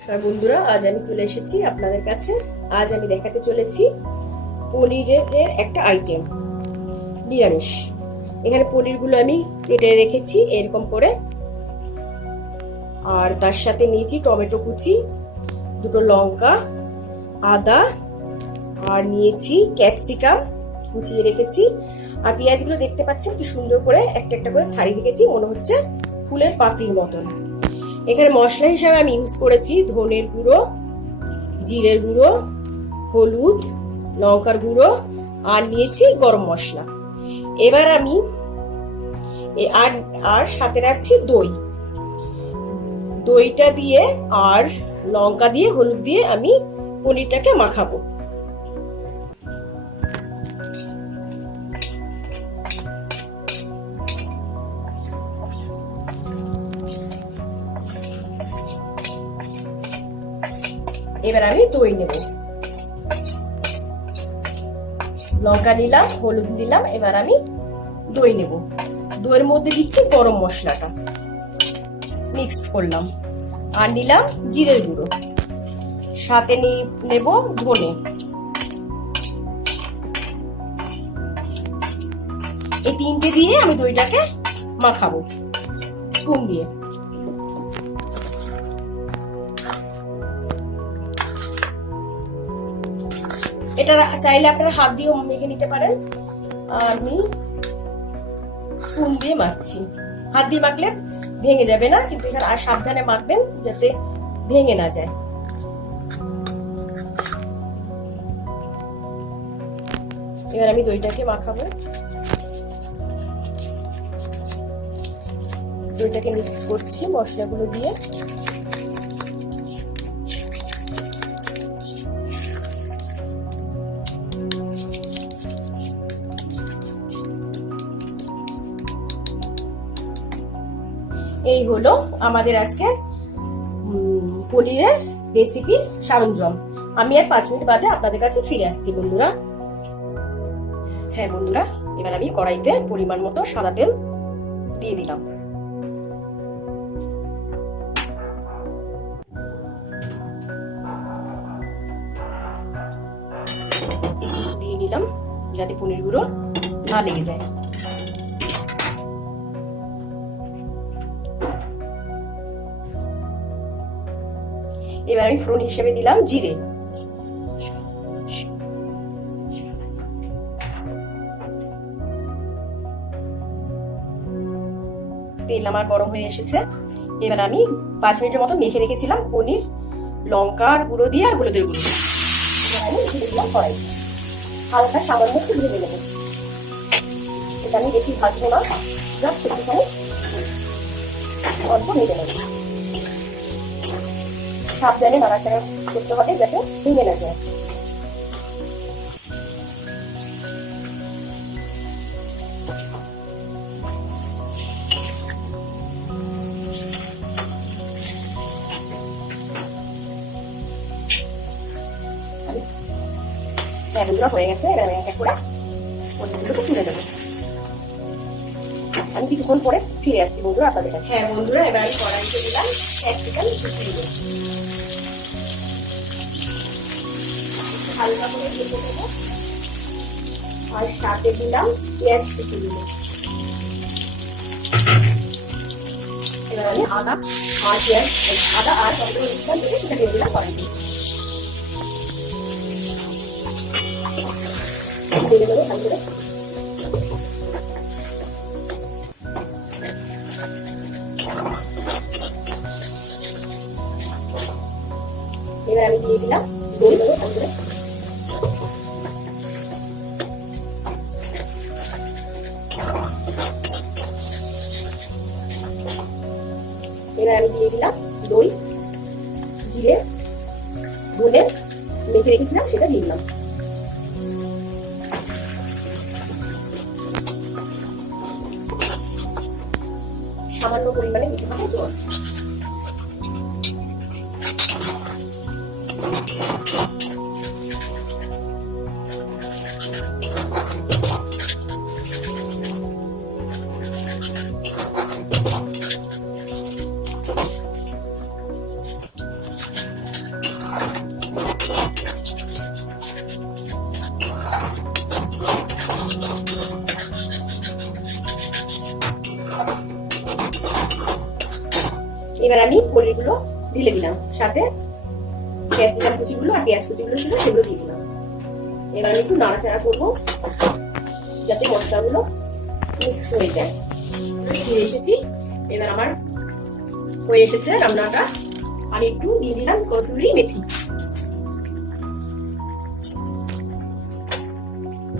বন্ধুরা, আজ আমি চলে এসেছি আপনাদের কাছে। আজ আমি দেখাতে চলেছি পনিরের একটা আইটেম, নিরামিষ। এখানে পনিরগুলো আমি কেটে রেখেছি এরকম করে, আর তার সাথে নিয়েছি টমেটো কুচি, দুটো লঙ্কা, আদা, আর নিয়েছি ক্যাপসিকাম কুচিয়ে রেখেছি। আর পেঁয়াজগুলো দেখতে পাচ্ছেন কি সুন্দর করে একটা একটা করে ছাড়িয়ে রেখেছি, মনে হচ্ছে ফুলের পাপড়ির মতন। এখানে মশলা হিসাবে আমি ইউজ করেছি ধনের গুঁড়ো, জিরের গুঁড়ো, হলুদ, লঙ্কার গুঁড়ো, আর নিয়েছি গরম মশলা। এবার আমি আর সাথে রাখছি দই। দইটা দিয়ে আর লঙ্কা দিয়ে হলুদ দিয়ে আমি পনিরটাকে মাখাবো। এবার আমি দই নেব, লঙ্কা নিলাম, হলুদ দিলাম, এবার আমি দই নেব। দইয়ের মধ্যে দিচ্ছি গরম মশলাটা, মিক্সড করলাম, আর নিলাম জিরের গুঁড়ো, সাথে নেব ধনে। এই তিনটে দিয়ে আমি দইটাকে মাখাবো স্পুন দিয়ে। এটা চাইলে আপনারা হাত দিয়েও মেখে নিতে পারেন, আমি স্পুন দিয়ে মাখছি। হাত দিয়ে মাখলে ভেঙে যাবে না, কিন্তু এখানে আর সাবধানে মাখবেন যাতে ভেঙে না যায়। এবার আমি দইটাকে মাখাবো, দইটাকে মিক্স করছি মশলাগুলো দিয়ে। এই হলো আমাদের আজকে পনিরের রেসিপির সরঞ্জাম। আমি আর 5 মিনিট বাদে আপনাদের কাছে ফিরে আসছি বন্ধুরা। হ্যাঁ বন্ধুরা, এবার আমি কড়াইতে পরিমাণ মতো সাদা তেল দিয়ে দিলাম। দিয়ে নিলাম যাতে পনিরগুলো না লেগে যায়। এবার আমি ফোড়ন হিসেবে দিলাম জিরে। তেল আমার গরম হয়ে এসেছে। এবার আমি 5 মিনিটের মতো মেখে রেখেছিলাম পনির, লঙ্কার গুঁড়ো দিয়ে আর হলুদের গুঁড়ো দিয়ে আমি ঢেলে দিলাম কড়াই। হালকা সামান্য একটু ভেজে নেব। এটা আমি বেশি ভাজবো না, জাস্ট একটুখানি অল্প ভেজে নেব। সাবধানে নাড়াচাড়া করতে হবে যাতে ভেঙে না যায়। এগুলো হয়ে গেছে, এবার আমি এক এক করে পনিরগুলোকে তুলে দেবো। আমি কিছুক্ষণ পরে ফিরে আসছি বন্ধুরা আপনাদের কাছে। হ্যাঁ বন্ধুরা, এবার আমি কড়াইতে দিলাম ক্যাপসিকাম কুচিয়ে দেবো, হালকা করে ভেজে দেবো। আর সাথে দিলাম পেঁয়াজ কুচি দেবো। এবার আমি আদা আর টমেটো মিশ্রণ দিয়ে সেটা দিয়ে দিলাম কড়াইতে। দিয়ে দেবো ভালো করে। এবার আমি দিয়ে দিলাম দই দেবো ভালো করে। এবার আমি দিয়ে দিলাম দই, জিরে, ধনে মেখে রেখেছিলাম সেটা দিয়ে দিলাম। সামান্য পরিমাণে দিতে হবে জল। পনিরগুলো ঢেলে দিলাম, সাথে ক্যাপসিকাম কুচিগুলো আর পেঁয়াজ কুচিগুলো ছিল সেগুলো দিয়ে দিলাম। এবার একটু নাড়াচাড়া করবো যাতে মশলাগুলো মিক্স হয়ে যায়। দিয়ে এসেছি, এবার আমার হয়ে এসেছে রান্নাটা। আমি একটু দিয়ে দিলাম কসুরি মেথি।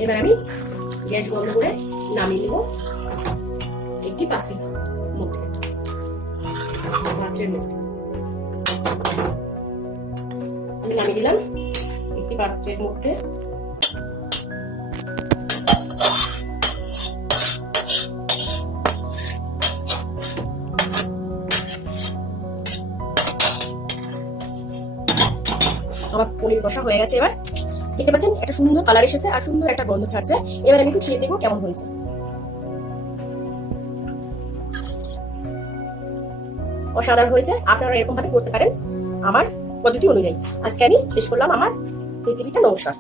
এবার আমি গ্যাস বন্ধ করে নামিয়ে নেব একটি পাত্রের মধ্যে। আমি নামিয়ে দিলাম একটি পাত্রের মধ্যে। আমার পনির কষা হয়ে গেছে। এবার দেখতে পাচ্ছেন একটা সুন্দর কালার এসেছে আর সুন্দর একটা গন্ধ ছাড়ছে। এবার আমি একটু খেয়ে দেখবো কেমন হয়েছে। অসাধারণ হয়েছে, আপনারা এরকম ভাবে করতে পারেন আমার পদ্ধতি অনুযায়ী। আজকে আমি শেষ করলাম আমার রেসিপিটা। নমস্কার।